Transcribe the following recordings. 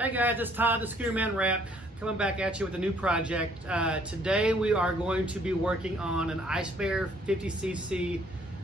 Hey guys, it's Todd the Scooter Man Rap coming back at you with a new project. Today we are going to be working on an Ice Bear 50cc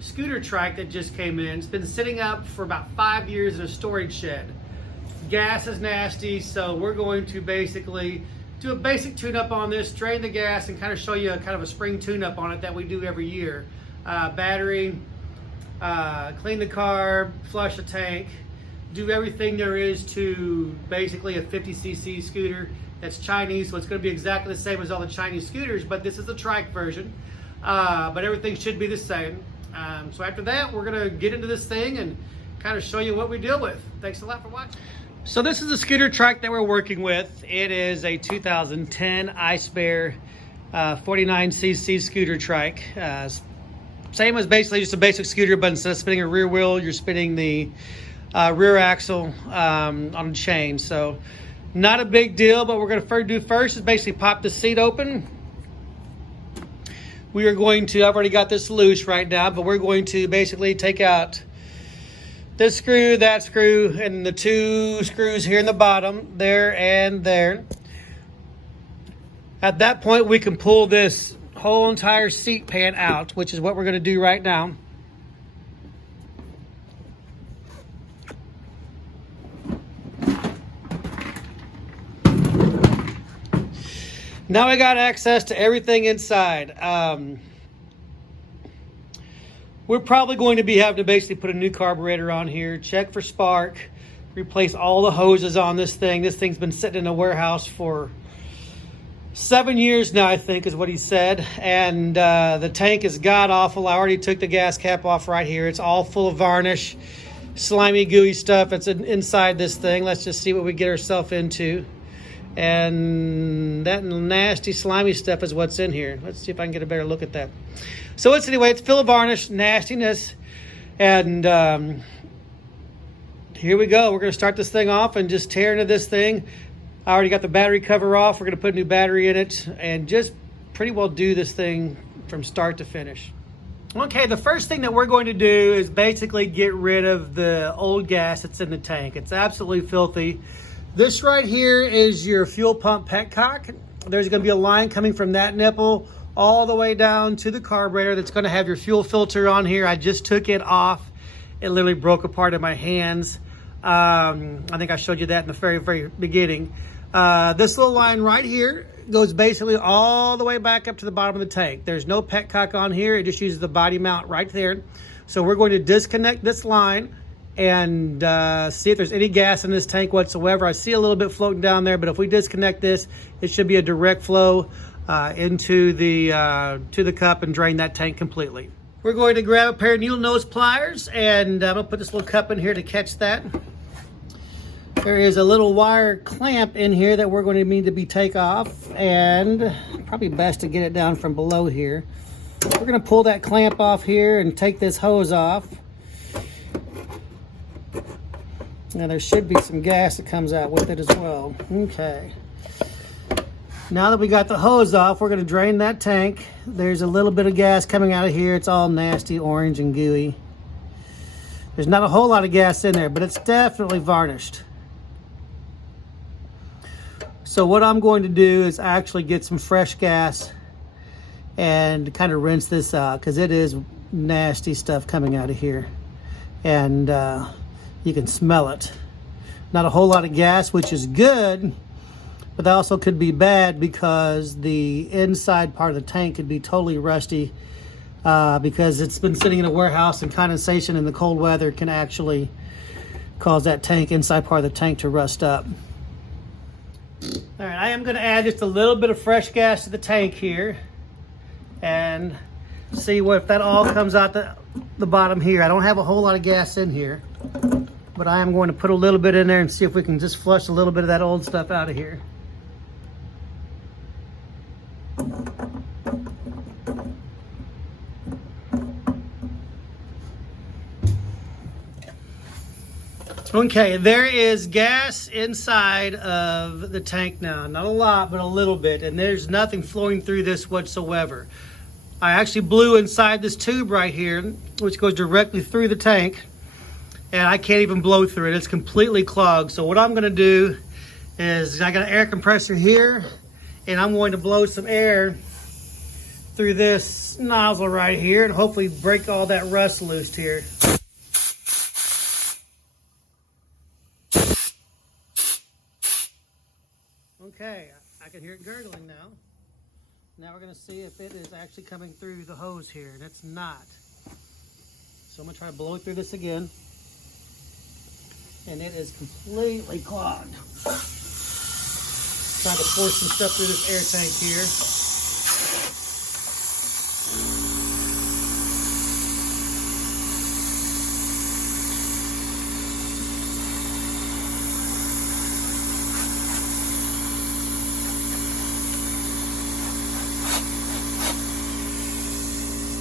scooter trike that just came in. It's been sitting up for about 5 years in a storage shed. Gas is nasty, so we're going to basically do a basic tune-up on this, drain the gas, and kind of show you a spring tune-up on it that we do every year. Battery, clean the carb, flush the tank, do everything there is to basically a 50cc scooter that's Chinese, so it's going to be exactly the same as all the Chinese scooters, but this is the trike version. But everything should be the same. So after that, we're going to get into this thing and kind of show you what we deal with. Thanks a lot for watching. So this is the scooter trike that we're working with. It is a 2010 Ice Bear 49cc scooter trike. Same as basically just a basic scooter, but instead of spinning a rear wheel, you're spinning the rear axle on a chain. So not a big deal, but what we're going to do first is basically pop the seat open. We are going to, I've already got this loose right now, but we're going to basically take out this screw, that screw, and the two screws here in the bottom, there and there. At that point, we can pull this whole entire seat pan out, which is what we're going to do right now. Now I got access to everything inside. We're probably going to be having to basically put a new carburetor on here, check for spark, replace all the hoses on this thing. This thing's been sitting in a warehouse for 7 years now, I think is what he said. And the tank is god-awful. I already took the gas cap off right here. It's all full of varnish, slimy, gooey stuff that's inside this thing. Let's just see what we get ourselves into. And that nasty, slimy stuff is what's in here. Let's see if I can get a better look at that. So it's full of varnish, nastiness, and here we go. We're going to start this thing off and just tear into this thing. I already got the battery cover off. We're going to put a new battery in it and just pretty well do this thing from start to finish. Okay, the first thing that we're going to do is basically get rid of the old gas that's in the tank. It's absolutely filthy. This right here is your fuel pump petcock. There's going to be a line coming from that nipple all the way down to the carburetor that's going to have your fuel filter on here. I just took it off. It literally broke apart in my hands. I think I showed you that in the very beginning. This little line right here goes basically all the way back up to the bottom of the tank. There's no petcock on here. It just uses the body mount right there. So we're going to disconnect this line and see if there's any gas in this tank whatsoever. I see a little bit floating down there, but if we disconnect this, it should be a direct flow into the to the cup and drain that tank completely. We're going to grab a pair of needle nose pliers, and I'm gonna put this little cup in here to catch that. There is a little wire clamp in here that we're going to need to take off, and probably best to get it down from below here. We're gonna pull that clamp off here and take this hose off. Now there should be some gas that comes out with it as well. Okay. Now that we got the hose off, we're going to drain that tank. There's a little bit of gas coming out of here. It's all nasty, orange and gooey. There's not a whole lot of gas in there, but it's definitely varnished. So what I'm going to do is actually get some fresh gas and kind of rinse this out, because it is nasty stuff coming out of here. And you can smell it. Not a whole lot of gas, which is good, but that also could be bad because the inside part of the tank could be totally rusty because it's been sitting in a warehouse, and condensation in the cold weather can actually cause that inside part of the tank to rust up. All right, I am going to add just a little bit of fresh gas to the tank here and see if that all comes out the bottom here. I don't have a whole lot of gas in here, but I am going to put a little bit in there and see if we can just flush a little bit of that old stuff out of here. Okay, there is gas inside of the tank now. Not a lot, but a little bit, and there's nothing flowing through this whatsoever. I actually blew inside this tube right here, which goes directly through the tank, and I can't even blow through it. It's completely clogged. So what I'm gonna do is I got an air compressor here, and I'm going to blow some air through this nozzle right here and hopefully break all that rust loose here. Okay, I can hear it gurgling now. Now we're gonna see if it is actually coming through the hose here, and it's not. So I'm gonna try to blow it through this again. And it is completely clogged. Trying to force some stuff through this air tank here.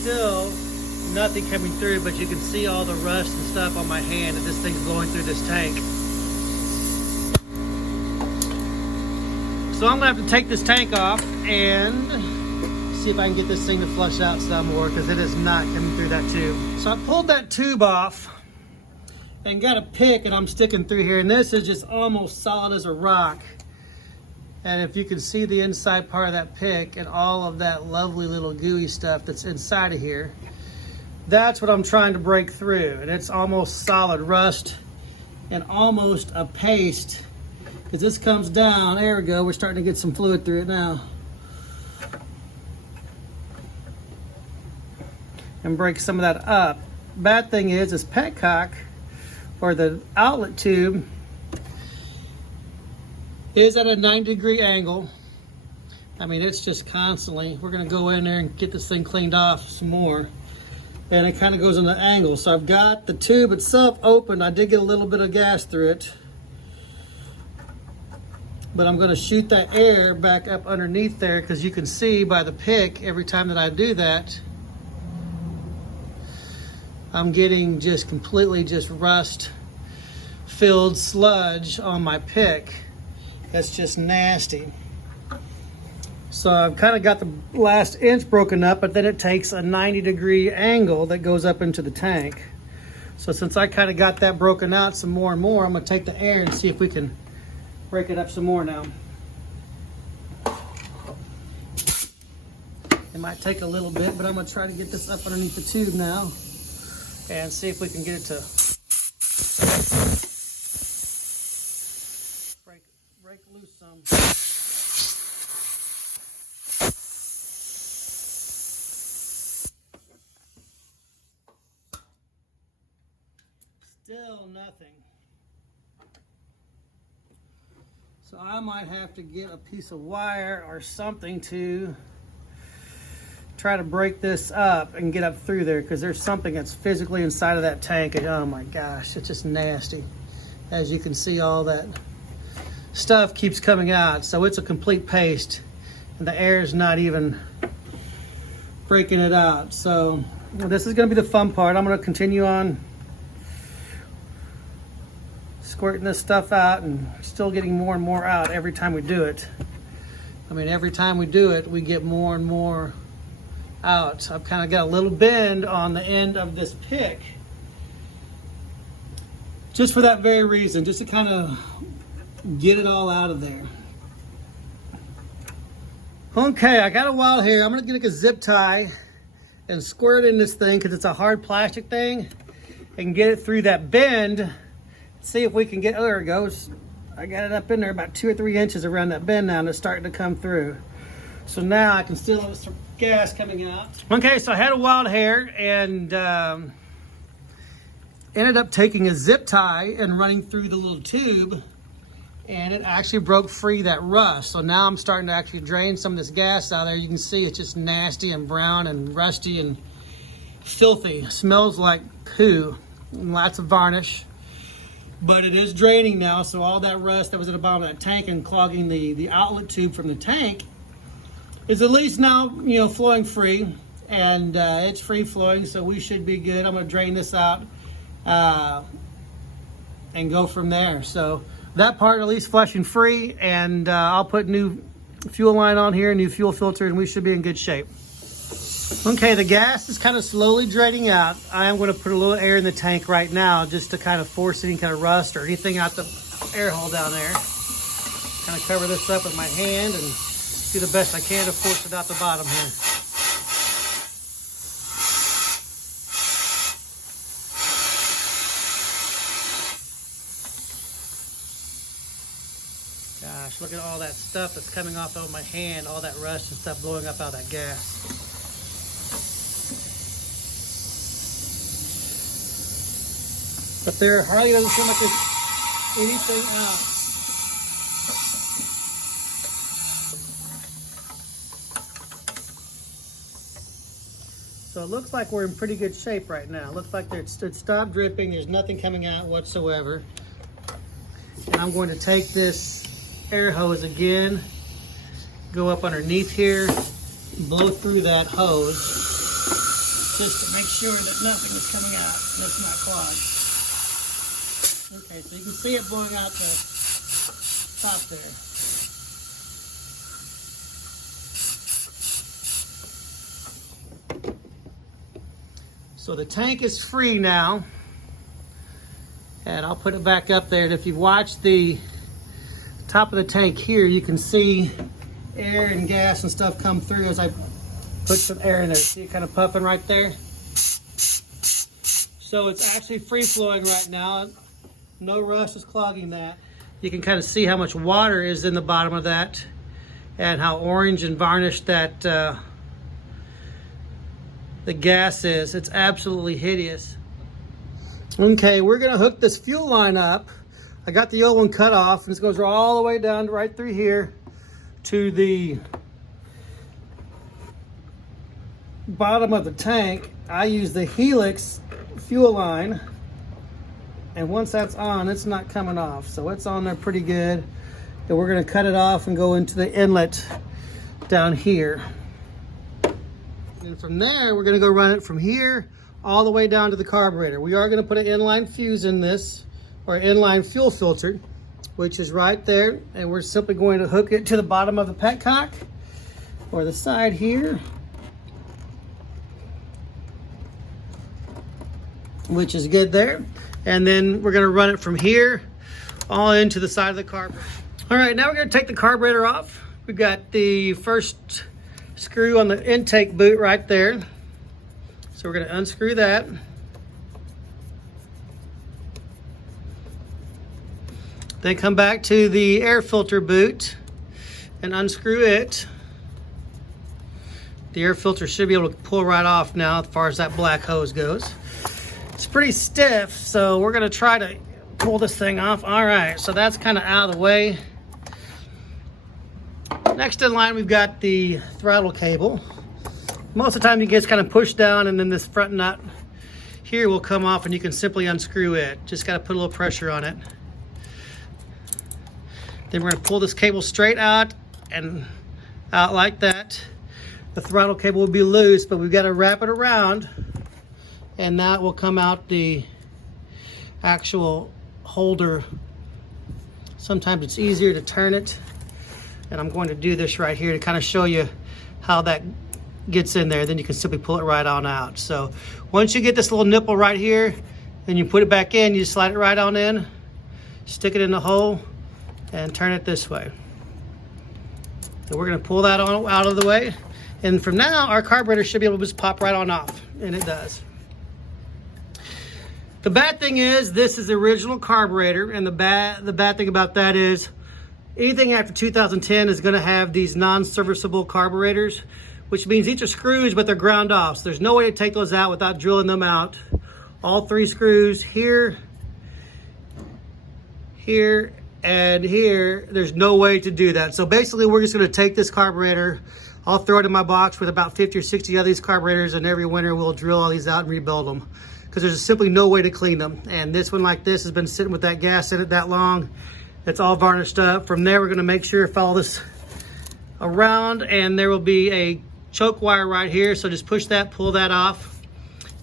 Still nothing coming through, but you can see all the rust and stuff on my hand that this thing's blowing through this tank. So I'm gonna have to take this tank off and see if I can get this thing to flush out some more, because it is not coming through that tube. So I pulled that tube off and got a pick, and I'm sticking through here, and this is just almost solid as a rock. And if you can see the inside part of that pick and all of that lovely little gooey stuff that's inside of here, that's what I'm trying to break through. And it's almost solid rust and almost a paste. As this comes down, there we go, we're starting to get some fluid through it now. And break some of that up. Bad thing is this petcock, or the outlet tube, is at a 90-degree angle. I mean, it's just constantly, we're gonna go in there and get this thing cleaned off some more. And it kind of goes on an angle. So I've got the tube itself open. I did get a little bit of gas through it. But I'm gonna shoot that air back up underneath there, because you can see by the pick, every time that I do that, I'm getting just completely just rust filled sludge on my pick. That's just nasty. So I've kind of got the last inch broken up, but then it takes a 90-degree angle that goes up into the tank. So since I kind of got that broken out some more and more, I'm gonna take the air and see if we can break it up some more now. It might take a little bit, but I'm gonna try to get this up underneath the tube now and see if we can get it to break loose some. Still nothing. So I might have to get a piece of wire or something to try to break this up and get up through there, because there's something that's physically inside of that tank, and oh my gosh, it's just nasty. As you can see, all that stuff keeps coming out, so it's a complete paste, and the air is not even breaking it out. So this is going to be the fun part. I'm going to continue on squirting this stuff out and still getting more and more out every time we do it. I mean, every time we do it, we get more and more out. I've kind of got a little bend on the end of this pick, just for that very reason, just to kind of get it all out of there. Okay, I got a wild hair. I'm gonna get like a zip tie and squirt in this thing, because it's a hard plastic thing, and get it through that bend. See if we can get, oh, there it goes. I got it up in there about 2 or 3 inches around that bend now, and it's starting to come through. So now I can still have some gas coming out. Okay, so I had a wild hair and ended up taking a zip tie and running through the little tube, and it actually broke free that rust. So now I'm starting to actually drain some of this gas out of there. You can see it's just nasty and brown and rusty and filthy. It smells like poo and lots of varnish. But it is draining now, so all that rust that was at the bottom of that tank and clogging the outlet tube from the tank is at least now, you know, flowing free, and it's free flowing, so we should be good. I'm gonna drain this out and go from there. So that part at least flushing free, and I'll put new fuel line on here, new fuel filter, and we should be in good shape. Okay, the gas is kind of slowly draining out. I am going to put a little air in the tank right now, just to kind of force any kind of rust or anything out the air hole down there. Kind of cover this up with my hand and do the best I can to force it out the bottom here. Gosh, look at all that stuff that's coming off of my hand, all that rust and stuff blowing up out of that gas. But there hardly doesn't seem like there's anything out. So it looks like we're in pretty good shape right now. It looks like it stopped dripping. There's nothing coming out whatsoever. And I'm going to take this air hose again, go up underneath here, blow through that hose just to make sure that nothing is coming out and it's not clogged. Okay, so you can see it blowing out the top there. So the tank is free now, and I'll put it back up there. And if you watch the top of the tank here, you can see air and gas and stuff come through as I put some air in there. See it kind of puffing right there? So it's actually free flowing right now. No rust is clogging that. You can kind of see how much water is in the bottom of that and how orange and varnished that the gas is. It's absolutely hideous. Okay, we're gonna hook this fuel line up. I got the old one cut off, and this goes all the way down right through here to the bottom of the tank. I use the Helix fuel line, and once that's on, it's not coming off. So it's on there pretty good. And we're gonna cut it off and go into the inlet down here. And from there, we're gonna go run it from here all the way down to the carburetor. We are gonna put an inline fuse in this, or inline fuel filter, which is right there. And we're simply going to hook it to the bottom of the petcock, or the side here, which is good there. And then we're gonna run it from here all into the side of the carburetor. All right, now we're gonna take the carburetor off. We've got the first screw on the intake boot right there. So we're going to unscrew that. Then come back to the air filter boot and unscrew it. The air filter should be able to pull right off now as far as that black hose goes. It's pretty stiff, so we're going to try to pull this thing off. All right, so that's kind of out of the way. Next in line, we've got the throttle cable. Most of the time you just kind of push down, and then this front nut here will come off, and you can simply unscrew it. Just got to put a little pressure on it. Then we're going to pull this cable straight out and out like that. The throttle cable will be loose, but we've got to wrap it around, and that will come out the actual holder. Sometimes it's easier to turn it. And I'm going to do this right here to kind of show you how that gets in there. Then you can simply pull it right on out. So once you get this little nipple right here, then you put it back in, you slide it right on in, stick it in the hole, and turn it this way. So we're going to pull that on out of the way. And from now, our carburetor should be able to just pop right on off. And it does. The bad thing is, this is the original carburetor. And the bad thing about that is, anything after 2010 is going to have these non-serviceable carburetors, which means these are screws, but they're ground off. So there's no way to take those out without drilling them out. All three screws here, here, and here, there's no way to do that. So basically, we're just going to take this carburetor, I'll throw it in my box with about 50 or 60 of these carburetors, and every winter we'll drill all these out and rebuild them, because there's simply no way to clean them. And this one like this has been sitting with that gas in it that long. It's all varnished up. From there, we're going to make sure to follow this around, and there will be a choke wire right here. So just push that, pull that off,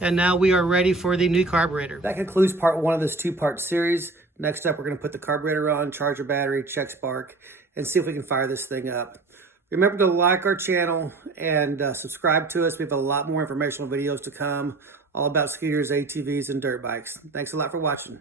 and now we are ready for the new carburetor. That concludes part one of this two-part series. Next up, we're going to put the carburetor on, charge our battery, check spark, and see if we can fire this thing up. Remember to like our channel and subscribe to us. We have a lot more informational videos to come, all about scooters, ATVs, and dirt bikes. Thanks a lot for watching.